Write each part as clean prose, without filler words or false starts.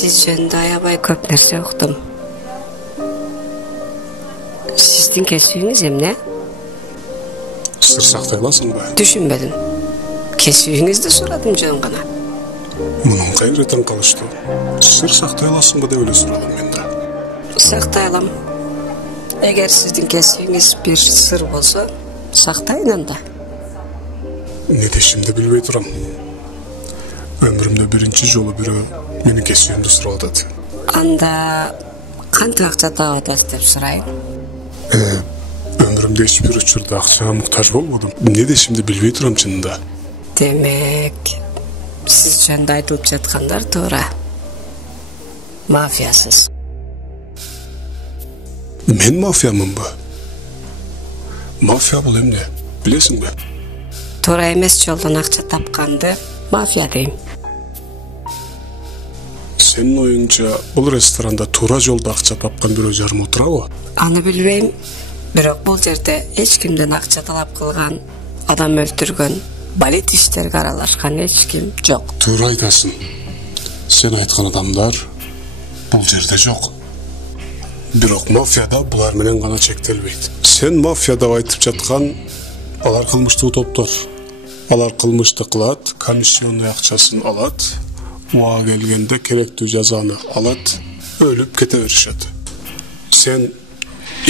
Siz жөнүндө аябай көп нерсе уктум. Сиздин кесибиңиз эмне? Сыр сактай аласыңбы? Түшүнбөдүм. Кесибиңизди сурадым жөн гана. Мунун кайрытан калышты. Сыр сактай аласыңбы деп эле сурадым мен да. Сактай алам. Эгер сиздин кесибиңиз бир сыр болсо, сактайын анда. Не дешимди билбей турам. Өмүрүмдө биринчи жолу бирөө менин кесибимди сурап атат. Анда кантип акча таап атасыз деп сурайын? Өмүрүмдө эч бир учурда акчага муктаж болбодум. Не дешимди билбей турам чынында. Демек, сиз жөнүндө айтылып жаткандар туура. Мафиясыз. Мен мафиямынбы? Мафия бул эмне? Билесиңби? Туура эмес жолдон акча тапканды мафия дейм. Сенин оюңча бул ресторанда туура жолдо акча тапкан бирөө жарым отурабы? Аны билбейм. Бирок бул жерде эч кимден акча талап кылган, адам өлтүргөн, балет иштерге аралашкан эч ким жок. Туура айтасың. Сен айткан адамдар бул жерде жок. Бирок мафияда булар менен гана чектелбейт. Сен мафия деп айтып жаткан алар кылмыштуу топтор. Алар кылмышты кылат, комиссионный акчасын алат, уа келгенде керектүү жазаны алат, өлүп кете беришет. Сен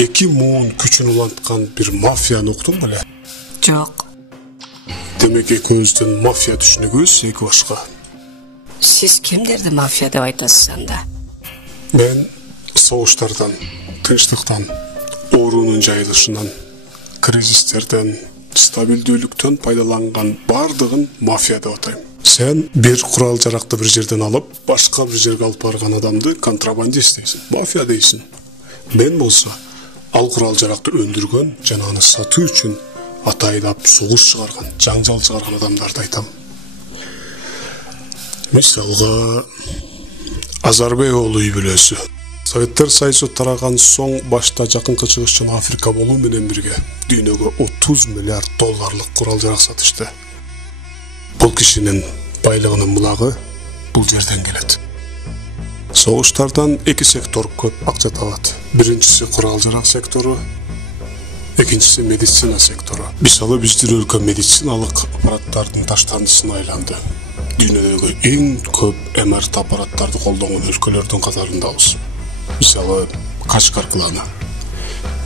эки муун күчүн уланткан бир мафияны уктуң беле? Жок. Демек экөөбүздүн мафия түшүнүгүбүз эки башка. Сиз кимдерди мафия деп айтасыз анда? Мен согуштардан, тынчтыктан, оорунун жайылышынан, кризистерден, стабилдүүлүктөн пайдаланган бардыгын мафия деп атайм. Сен бир курал жаракты бир жерден алып, башка бир жерге алып барган адамды контрабандист дейсиң, мафия дейсиң. Мен болсо ал курал жаракты өндүргөн жана аны сатуу үчүн атайлап согуш чыгарган, жаңжал чыгарган адамдарды айтам. Мисалга Азарбей уулу үй бүлөсү. Советтер Союзу тараган соң башта жакынкы чыгышчын Африка болуу менен бирге дүйнөгө 30 миллиард долларлык курал жарак сатышты. Бул кишинин байлыгынын булагы бул жерден келет. Согуштардан эки сектор көп акча табат. Биринчиси курал жарак сектору, экинчиси медицина сектору. Мисалы биздин өлкө медициналык аппараттардын таштандысына айланды. Дүйнөдөгү эң көп МРТ аппараттарды колдонгон өлкөлөрдүн катарындабыз. Мисалы Кашкар кланы.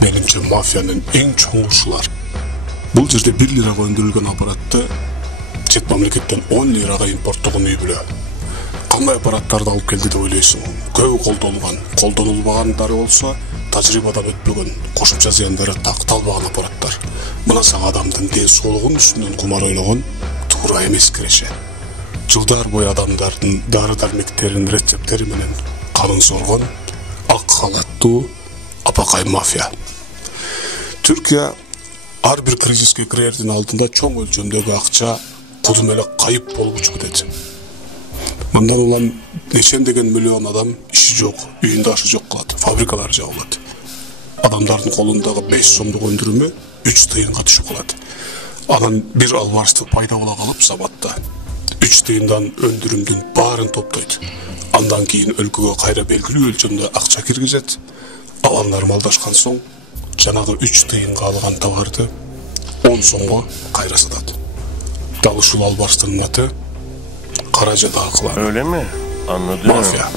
Менимче мафиянын эң чоң ушулар. Бул жерде 1 лирага өндүрүлгөн аппаратты чет мамлекеттен 10 лирага импорттогон үй бүлө. Кандай аппараттарды алып келди деп ойлойсуң? Көбү колдонулбагандары болсо, тажрыйбадан өтпөгөн, кошумча зыяндары такталбаган аппараттар. Мына сага адамдын ден соолугунун үстүнөн кумар ойногон туура эмес киреше. Жылдар бою адамдардын дары-дармектеринин рецептери менен канын соргон ак халаттуу апакай мафия. Түркия ар бир кризиске кирердин алдында чоң өлчөмдөгү акча кудум эле кайып болуп учуп кетет. Мындан улам нечендеген миллион адам иши жок, үйүндө ашы жок калат, фабрикалар жабылат. Адамдардын колундагы 5 сомдук өндүрүмү 3 тыйынга түшүп калат. Анан бир албарыстык пайда бола калып сабатта 3 тыйындан өндүрүмдүн баарын топтойт. Андан кийин өлкөгө кайра белгилүү өлчөмдө акча киргизет. Алар нормалдашкан соң жанагы 3 тыйынга алган товарды 10 сомго кайра сатат. Дал ушул албарыстын аты кара жада акылар. Öyle mi? Anladım. Мафия.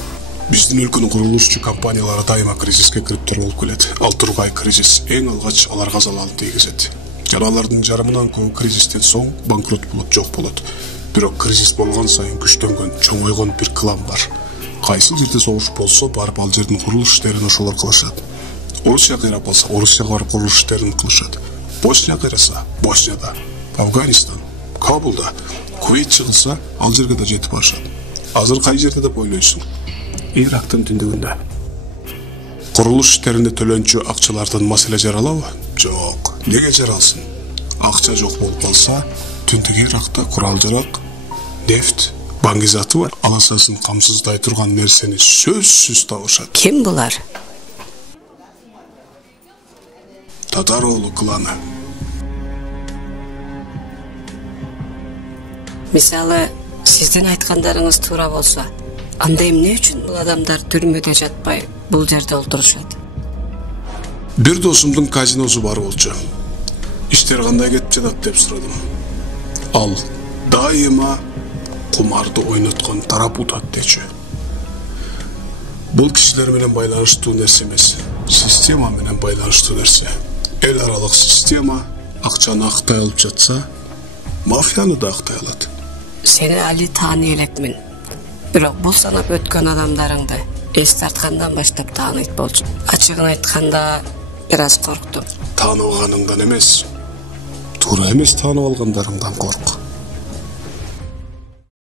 Биздин өлкөнүн курулушчу компаниялары дайыма кризиске кирип туруп келет. Ал тургай кризис эң алгач аларга залал тийгизет. Жана алардын жарымынан көбү кризистен соң банкрот болот, жок болот. Бирок кризис болгон сайын күчтөнгөн, чоңойгон бир клан бар. Кайсы жерде согуш болсо, барып ал жердин курулуш иштерин ошолор кылышат. Орусия кыйрап калса, Орусияга барып курулуш иштерин кылышат. Босния кыйраса, Боснияда, Афганистан, Кабулда, Кувейт чыгылса, ал жерге да жетип барышат. Азыр кай жерде деп ойлойсуң? Ирактын түндүгүндө. Курулуш иштеринде төлөнчү акчалардан маселе жаралабы? Жок. Неге жаралсын? Акча жок болуп калса, түндүк Иракта курал жарак, нефт, баңгизаты бар. Аласасын камсыздай турган нерсени сөзсүз табышат. Ким булар? Татароğlu кланы. Мисалы, сиздин айткандарыңыз туура болсо, Анда эмне үчүн бул адамдар түрмөдө жатпай бул жерде олтурушат? Бир досумдун казиносу бар болчу. Иштер кандай кетип жатат деп сурадым. Ал дайыма кумарды ойноткон тарап утат дечү. Бул кишилер менен байланыштуу нерсе эмес, система менен байланыштуу нерсе. Эл аралык система акчаны актай алып жатса, мафияны да актай алат. Сени али тааный элекмин. Бирок бул санап өткөн адамдарыңды эс тарткандан баштап тааныйт болчу. Ачыгын айтканда бир аз корктум. Тааныбаганыңдан эмес, туура эмес таанып алгандарыңдан корк.